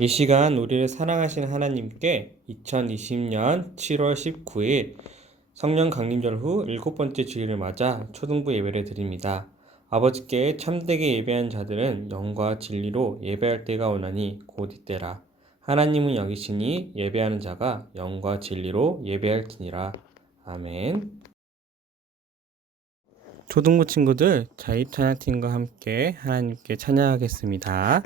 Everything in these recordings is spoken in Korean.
이 시간 우리를 사랑하신 하나님께 2020년 7월 19일 성령 강림절 후 일곱 번째 주일을 맞아 초등부 예배를 드립니다. 아버지께 참되게 예배한 자들은 영과 진리로 예배할 때가 오나니 곧 이때라. 하나님은 여기시니 예배하는 자가 영과 진리로 예배할지니라. 아멘. 초등부 친구들 자이타나 팀과 함께 하나님께 찬양하겠습니다.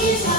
he's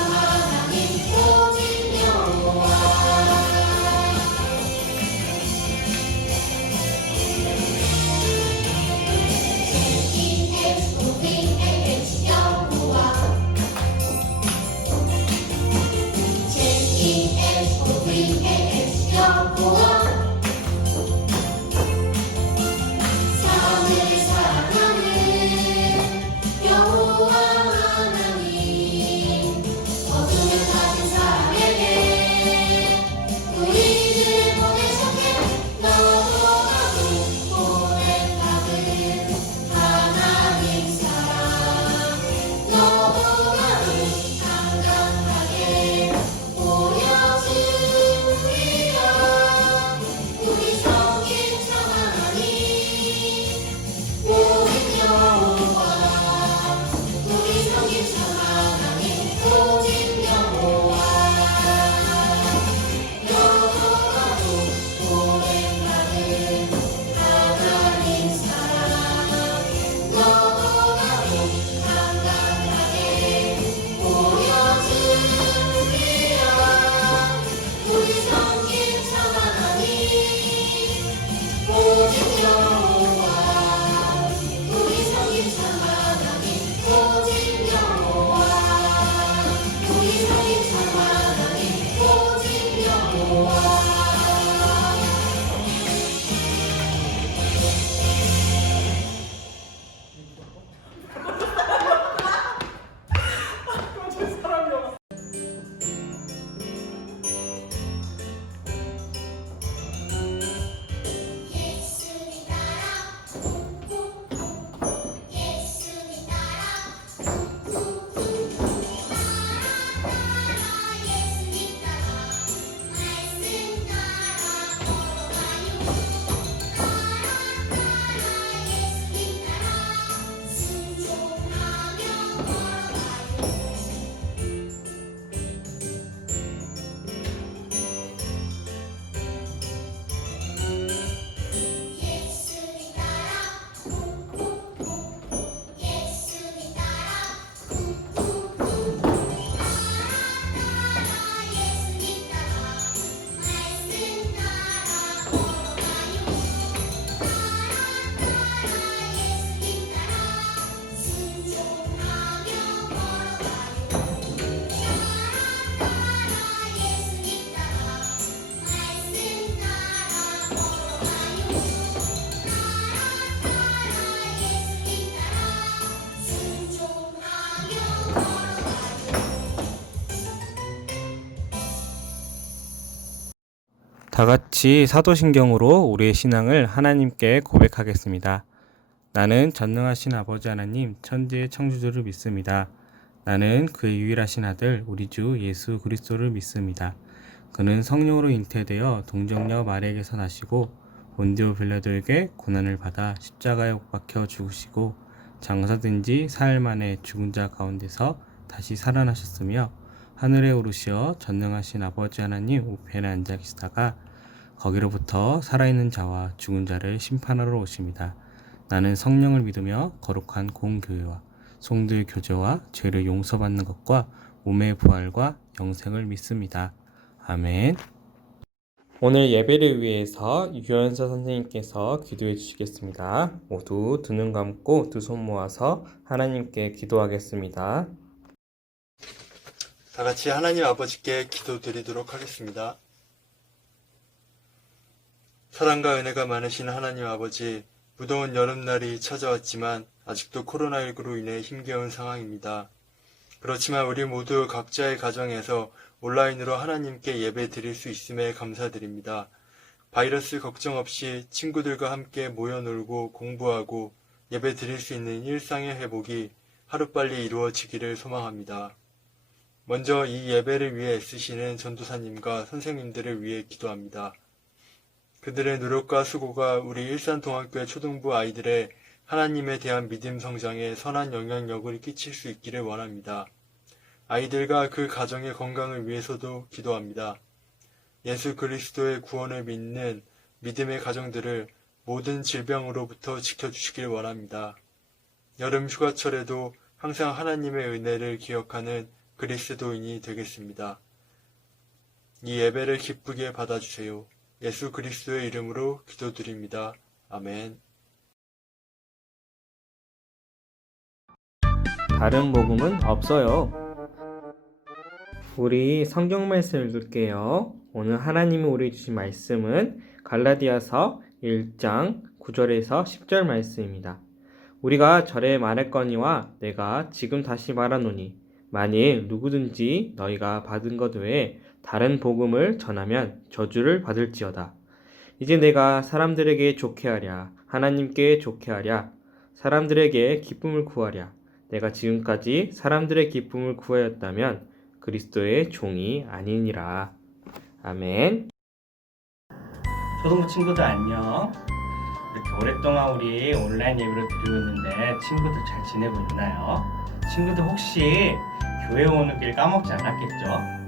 다 같이 사도신경으로 우리의 신앙을 하나님께 고백하겠습니다. 나는 전능하신 아버지 하나님 천지의 창조주를 믿습니다. 나는 그의 유일하신 아들 우리 주 예수 그리스도를 믿습니다. 그는 성령으로 잉태되어 동정녀 마리에게서 나시고 본디오 빌라도에게 고난을 받아 십자가에 못 박혀 죽으시고 장사된 지 사흘 만에 죽은 자 가운데서 다시 살아나셨으며 하늘에 오르시어 전능하신 아버지 하나님 우편에 앉아 계시다가 거기로부터 살아있는 자와 죽은 자를 심판하러 오십니다. 나는 성령을 믿으며 거룩한 공교회와 성도의 교제와 죄를 용서받는 것과 몸의 부활과 영생을 믿습니다. 아멘. 오늘 예배를 위해서 유연서 선생님께서 기도해 주시겠습니다. 모두 두 눈 감고 두 손 모아서 하나님께 기도하겠습니다. 다 같이 하나님 아버지께 기도드리도록 하겠습니다. 사랑과 은혜가 많으신 하나님 아버지, 무더운 여름날이 찾아왔지만 아직도 코로나19로 인해 힘겨운 상황입니다. 그렇지만 우리 모두 각자의 가정에서 온라인으로 하나님께 예배 드릴 수 있음에 감사드립니다. 바이러스 걱정 없이 친구들과 함께 모여 놀고 공부하고 예배 드릴 수 있는 일상의 회복이 하루빨리 이루어지기를 소망합니다. 먼저 이 예배를 위해 애쓰시는 전도사님과 선생님들을 위해 기도합니다. 그들의 노력과 수고가 우리 일산동학교의 초등부 아이들의 하나님에 대한 믿음 성장에 선한 영향력을 끼칠 수 있기를 원합니다. 아이들과 그 가정의 건강을 위해서도 기도합니다. 예수 그리스도의 구원을 믿는 믿음의 가정들을 모든 질병으로부터 지켜주시길 원합니다. 여름 휴가철에도 항상 하나님의 은혜를 기억하는 그리스도인이 되겠습니다. 이 예배를 기쁘게 받아주세요. 예수 그리스도의 이름으로 기도드립니다. 아멘. 다른 복음은 없어요. 우리 성경 말씀 읽을게요. 오늘 하나님이 우리 주신 말씀은 갈라디아서 1장 9절에서 10절 말씀입니다. 우리가 절에 말했거니와 내가 지금 다시 말하노니 만일 누구든지 너희가 받은 것 외에 다른 복음을 전하면 저주를 받을지어다. 이제 내가 사람들에게 좋게 하랴 하나님께 좋게 하랴 사람들에게 기쁨을 구하랴 내가 지금까지 사람들의 기쁨을 구하였다면 그리스도의 종이 아니니라. 아멘. 초등부 친구들 안녕. 이렇게 오랫동안 우리 온라인 예배를 드리고 친구들 잘 지내고 있나요? 친구들 혹시 교회 오는 길 까먹지 않았겠죠?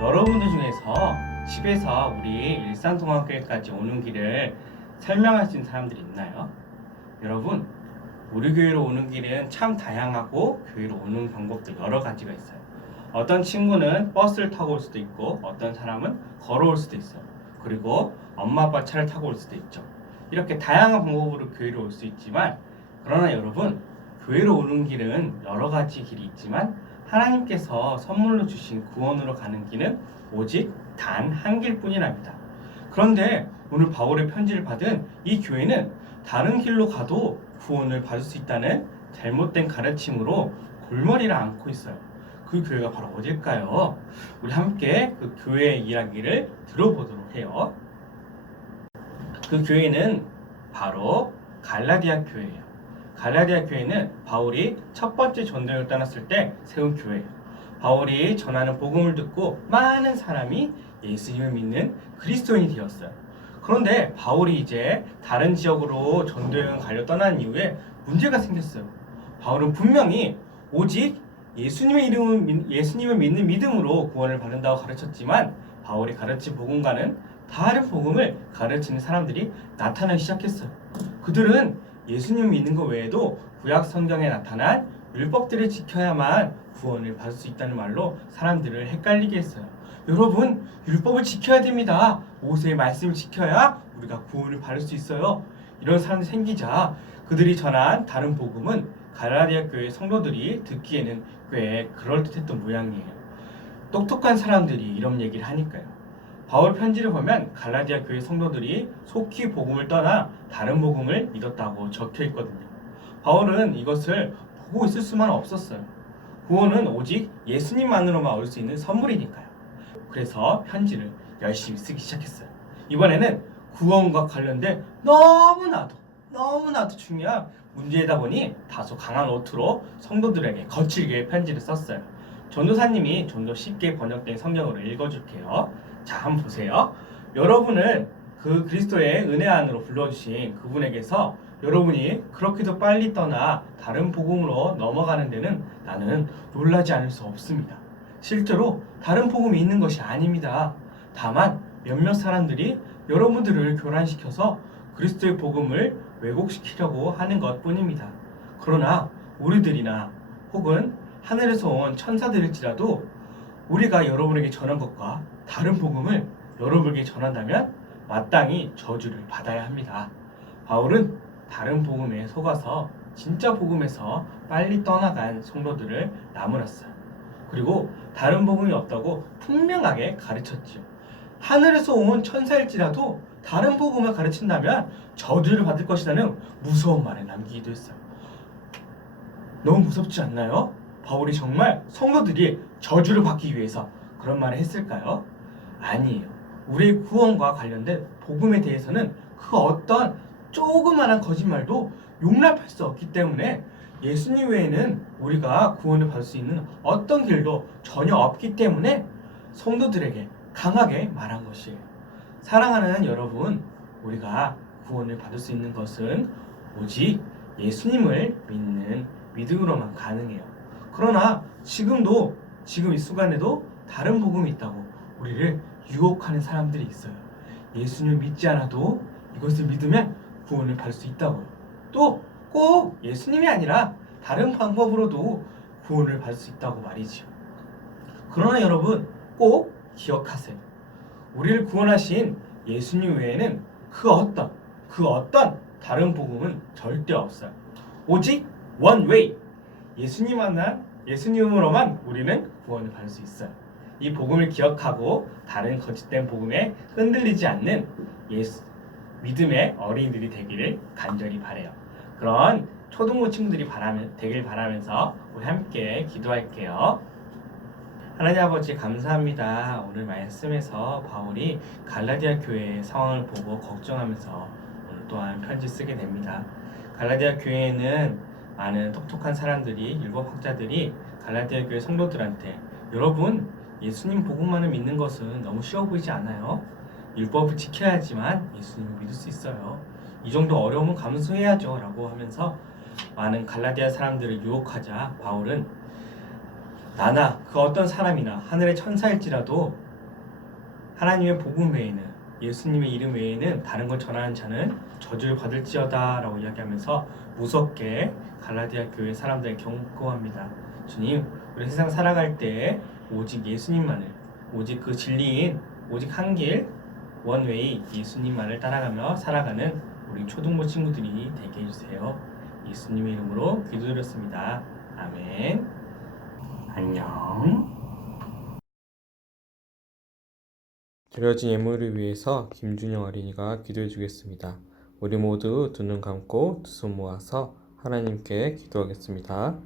여러분들 중에서 집에서 우리 일산동학교까지 오는 길을 설명할 수 있는 사람들이 있나요? 여러분, 우리 교회로 오는 길은 참 다양하고 교회로 오는 방법도 여러 가지가 있어요. 어떤 친구는 버스를 타고 올 수도 있고 어떤 사람은 걸어올 수도 있어요. 그리고 엄마 아빠 차를 타고 올 수도 있죠. 이렇게 다양한 방법으로 교회로 올 수 있지만 그러나 여러분 교회로 오는 길은 여러 가지 길이 있지만 하나님께서 선물로 주신 구원으로 가는 길은 오직 단 한 길뿐이랍니다. 그런데 오늘 바울의 편지를 받은 이 교회는 다른 길로 가도 구원을 받을 수 있다는 잘못된 가르침으로 골머리를 앓고 있어요. 그 교회가 바로 어딜까요? 우리 함께 그 교회의 이야기를 들어보도록 해요. 그 교회는 바로 갈라디아 교회예요. 갈라디아 교회는 바울이 첫 번째 전도를 떠났을 때 세운 교회예요. 바울이 전하는 복음을 듣고 많은 사람이 예수님을 믿는 그리스도인이 되었어요. 그런데 바울이 이제 다른 지역으로 전도 여행 가려 떠난 이후에 문제가 생겼어요. 바울은 분명히 오직 예수님의 이름을 믿- 예수님을 믿는 믿음으로 구원을 받는다고 가르쳤지만 바울이 가르친 복음과는 다른 복음을 가르치는 사람들이 나타나기 시작했어요. 그들은 예수님 믿는 것 외에도 구약 성경에 나타난 율법들을 지켜야만 구원을 받을 수 있다는 말로 사람들을 헷갈리게 했어요. 여러분, 율법을 지켜야 됩니다. 모세의 말씀을 지켜야 우리가 구원을 받을 수 있어요. 이런 사람들이 생기자 그들이 전한 다른 복음은 갈라디아 교회 성도들이 듣기에는 꽤 그럴듯했던 모양이에요. 똑똑한 사람들이 이런 얘기를 하니까요. 바울 편지를 보면 갈라디아 교회 성도들이 속히 복음을 떠나 다른 복음을 믿었다고 적혀 있거든요. 바울은 이것을 보고 있을 수만 없었어요. 구원은 오직 예수님만으로만 얻을 수 있는 선물이니까요. 그래서 편지를 열심히 쓰기 시작했어요. 이번에는 구원과 관련된 너무나도 너무나도 중요한 문제이다 보니 다소 강한 어투로 성도들에게 거칠게 편지를 썼어요. 전도사님이 좀 더 쉽게 번역된 성경으로 읽어줄게요. 자, 한번 보세요. 여러분을 그 그리스도의 은혜 안으로 불러주신 그분에게서 여러분이 그렇게도 빨리 떠나 다른 복음으로 넘어가는 데는 나는 놀라지 않을 수 없습니다. 실제로 다른 복음이 있는 것이 아닙니다. 다만 몇몇 사람들이 여러분들을 교란시켜서 그리스도의 복음을 왜곡시키려고 하는 것 뿐입니다. 그러나 우리들이나 혹은 하늘에서 온 천사들일지라도 우리가 여러분에게 전한 것과 다른 복음을 여러분에게 전한다면 마땅히 저주를 받아야 합니다. 바울은 다른 복음에 속아서 진짜 복음에서 빨리 떠나간 성도들을 나무랐어요. 그리고 다른 복음이 없다고 분명하게 가르쳤지요. 하늘에서 온 천사일지라도 다른 복음을 가르친다면 저주를 받을 것이라는 무서운 말을 남기기도 했어요. 너무 무섭지 않나요? 바울이 정말 성도들이 저주를 받기 위해서 그런 말을 했을까요? 아니에요. 우리의 구원과 관련된 복음에 대해서는 그 어떤 조그마한 거짓말도 용납할 수 없기 때문에 예수님 외에는 우리가 구원을 받을 수 있는 어떤 길도 전혀 없기 때문에 성도들에게 강하게 말한 것이에요. 사랑하는 여러분, 우리가 구원을 받을 수 있는 것은 오직 예수님을 믿는 믿음으로만 가능해요. 그러나 지금도 지금 이 순간에도 다른 복음이 있다고 우리를 유혹하는 사람들이 있어요. 예수님을 믿지 않아도 이것을 믿으면 구원을 받을 수 있다고요. 또꼭 예수님이 아니라 다른 방법으로도 구원을 받을 수 있다고 말이지요. 그러나 여러분 꼭 기억하세요. 우리를 구원하신 예수님 외에는 그 어떤 그 어떤 다른 복음은 절대 없어요. 오직 way 예수님만 예수님으로만 우리는 구원을 받을 수 있어요. 이 복음을 기억하고 다른 거짓된 복음에 흔들리지 않는 예수 믿음의 어린이들이 되기를 간절히 바래요. 그런 초등부 친구들이 바라면 되길 바라면서 우리 함께 기도할게요. 하나님 아버지 감사합니다. 오늘 말씀에서 바울이 갈라디아 교회의 상황을 보고 걱정하면서 오늘 또한 편지 쓰게 됩니다. 갈라디아 교회에는 많은 똑똑한 사람들이 율법 학자들이 갈라디아 교회 성도들한테 여러분 예수님 복음만을 믿는 것은 너무 쉬워 보이지 않아요? 율법을 지켜야지만 예수님을 믿을 수 있어요. 이 정도 어려움은 감수해야죠. 라고 하면서 많은 갈라디아 사람들을 유혹하자 바울은 나나 그 어떤 사람이나 하늘의 천사일지라도 하나님의 복음 외에는 예수님의 이름 외에는 다른 걸 전하는 자는 저주를 받을지어다 라고 이야기하면서 무섭게 갈라디아 교회 사람들을 경고합니다. 주님, 우리 세상 살아갈 때 오직 예수님만을 오직 그 진리인 오직 한 길 원웨이 예수님만을 따라가며 살아가는 우리 초등부 친구들이 되게 해주세요. 예수님의 이름으로 기도드렸습니다. 아멘. 안녕. 드려진 예물을 위해서 김준영 어린이가 기도해 주겠습니다. 우리 모두 두 눈 감고 두 손 모아서 하나님께 기도하겠습니다.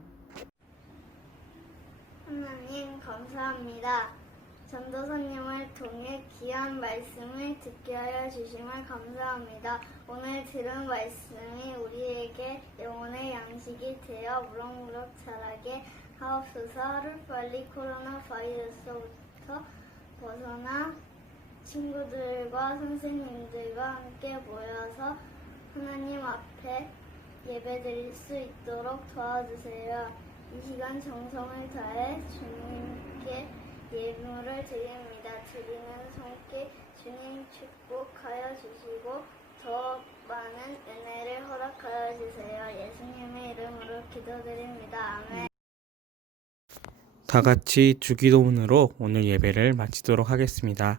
하나님 감사합니다. 전도사님을 통해 귀한 말씀을 듣게 하여 주심을 감사합니다. 오늘 들은 말씀이 우리에게 영혼의 양식이 되어 무럭무럭 자라게 하옵소서 하루빨리 코로나 바이러스로부터 벗어나 친구들과 선생님들과 함께 모여서 하나님 앞에 예배드릴 수 있도록 도와주세요. 이 시간 정성을 다해 주님께 예물을 드립니다. 드리는 손길 주님 축복하여 주시고 더 많은 은혜를 허락하여 주세요. 예수님의 이름으로 기도드립니다. 아멘. 다 같이 주기도문으로 오늘 예배를 마치도록 하겠습니다.